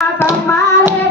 Tamales.